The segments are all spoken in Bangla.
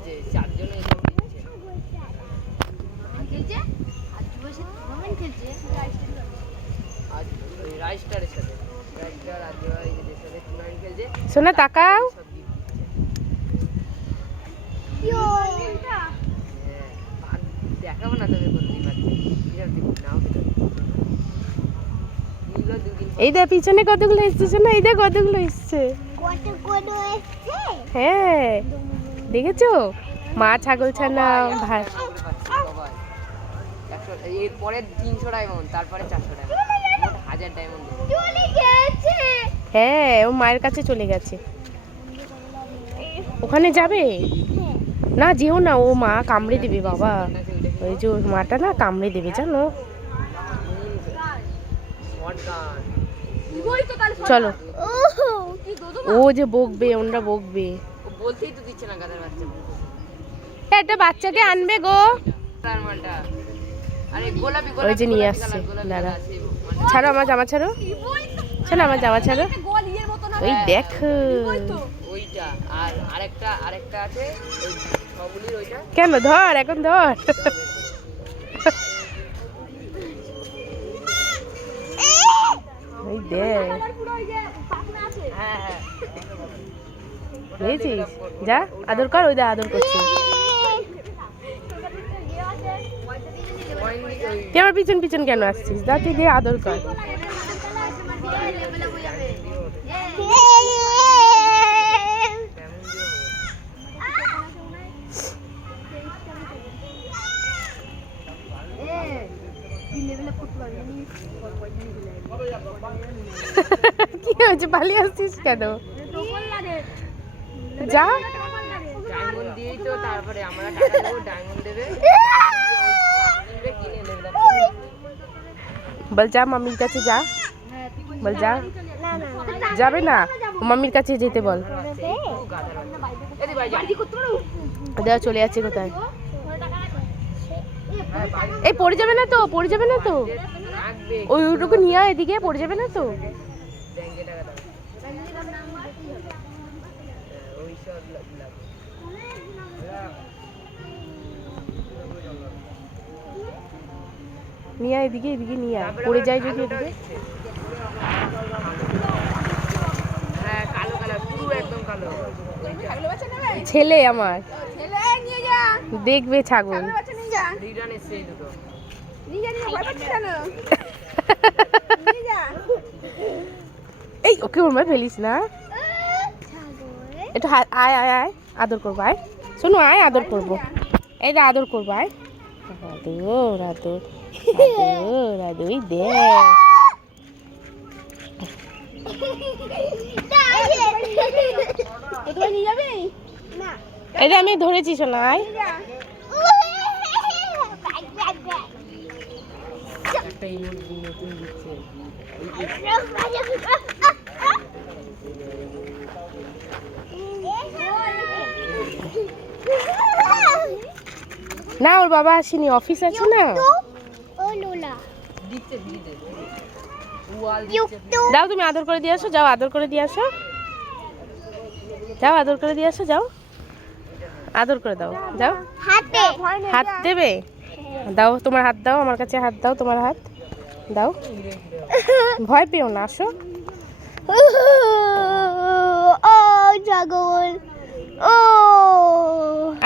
খেলছে চারজনে এসব দিচ্ছে সোনা তাকাও। হ্যাঁ দেখাবো না তবে এই দেখ পিছনে কতগুলো এসছে শোনা এই দেখ কতগুলো এসছে। কত এসছে? হ্যাঁ। দেখেছ? মা ছাগল ছানা ভাই। এরপরে তিনশো ডায়মন্ড তারপরে চারশো ডায়মন্ড হাজার ডায়মন্ড হ্যাঁ ও মায়ের কাছে চলে গেছে। ওখানে যাবে? না যেও না ও মা কামড়ে দেবে বাবা। ওই যে ওর মাটা না কামড়ে দেবে জানো? চলো। ও যে বকবে ওনরা বকবে। বলতেই তো দিচ্ছে না গাধার বাচ্চা। একটা বাচ্চাকে আনবে গো। তার মালটা। আরে গোলাপি ওই যে নিয়ে আসছে, দাঁড়া। ছাড়ো আমার জামা ছাড়ো। ছাড়ো আমার জামা ছাড়ো। ওই দেখো। ওইটা আর আরেকটা আরেকটা আছে ওইটা। কেন? ধর এখন ধর। ওই দেখ। হ্যাঁ হ্যাঁ। বুঝেছিস যা আদর কর ওই দা আদর করছে। তুই আমার পিছন পিছন কেন আসছিস? যা তুই দিয়ে আদর কর? কি হয়েছে? পালিয়ে আসছিস কেন? যা। ডায়মন্ড দিয়েই তো তারপরে আমরা টাকা দেবো ডায়মন্ড দেবে। বল যা মাম্মির কাছে যা। বল যা। যাবে না? মাম্মির কাছে যেতে বল। দেওয়া চলে যাচ্ছে কোথায়? এই পড়ে যাবে না তো পড়ে যাবে না তো। ওই ওটুকু নিয়ে আয় এদিকে পড়ে যাবে না তো ব্যাংকে টাকা দাও ওই সব লাগবে নিয়ে আয় এদিকে এদিকে নিয়ে আয়। পড়ে যায় যদি এদিকে। হ্যাঁ কালো কালার পুরো একদম ছেলে আমার। দেখবে ছাগল। এই এই ওকে ওর মায় ফেলিস না। একটু আয় আয় আয় আদর করব আয়। শোনো আয় আদর করব। এই রে আদর করব আয়। আদর আদর আদর আদর দেখ এই আমি ধরেছি শোনা আয়। একটা না ওর বাবা আসেনি অফিস আছে না। যাও তুমি আদর করে দিয়ে আসো যাও আদর করে দিয়ে আসো। যাও আদর করে দিয়ে আসো যাও। আদর করে দাও যাও। হাতে হাত দেবে? দাও তোমার হাত দাও আমার কাছে হাত দাও তোমার হাত। দাও। ভয় পেও না আসো। ও ছাগল। ও।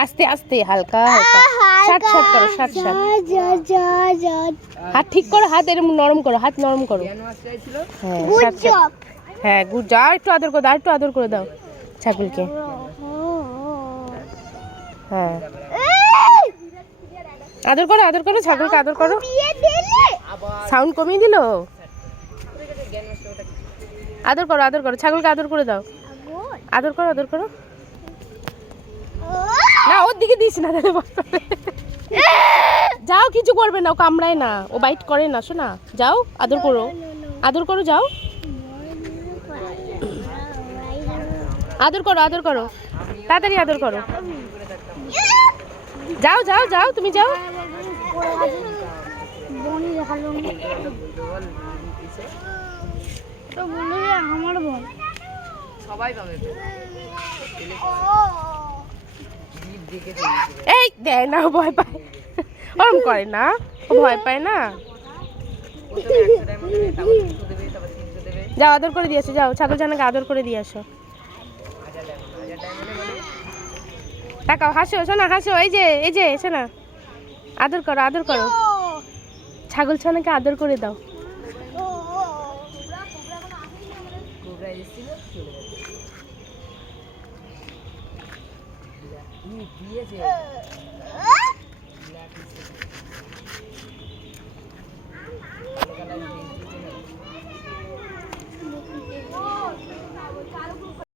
আস্তে আস্তে হালকা হালকা। শার্ট শার্ট করো যা যা হাত ঠিক করো হাত এরকম নরম করো হাত নরম করো। হ্যাঁ শার্ট হ্যাঁ গুড যা একটু আদর করে দাও আর একটু আদর করে দাও ছাগলকে। হ্যাঁ। আদর করো আদর করো ছাগলকে আদর করো। দিয়ে দিলে। আবার। সাউন্ড কমিয়ে দিলো? আদর করো আদর করো ছাগলকে আদর করে দাও। আদর করো আদর করো। না ওর দিকে দিস না তাহলে। যাও কিছু করবে না ও কামড়ায় না ও বাইট করে না শোনা যাও আদর করো আদর করো যাও। আদর করো আদর করো তাড়াতাড়ি আদর করো। যাও যাও যাও তুমি যাও। আমার বল সবাই পাবে। এই দেয় না, ভয় পায়। ওরম করে না, ভয় পায় না। যাও, আদর করে দিয়েছ যাও, ছাগল ছানাকে আদর করে দিয়ে আসো। তাকাও, হাসো শোনা হাসো, এই যে এই যে শোনা আদর করো আদর করো। ছাগল ছানাকে আদর করে দাও। 你别介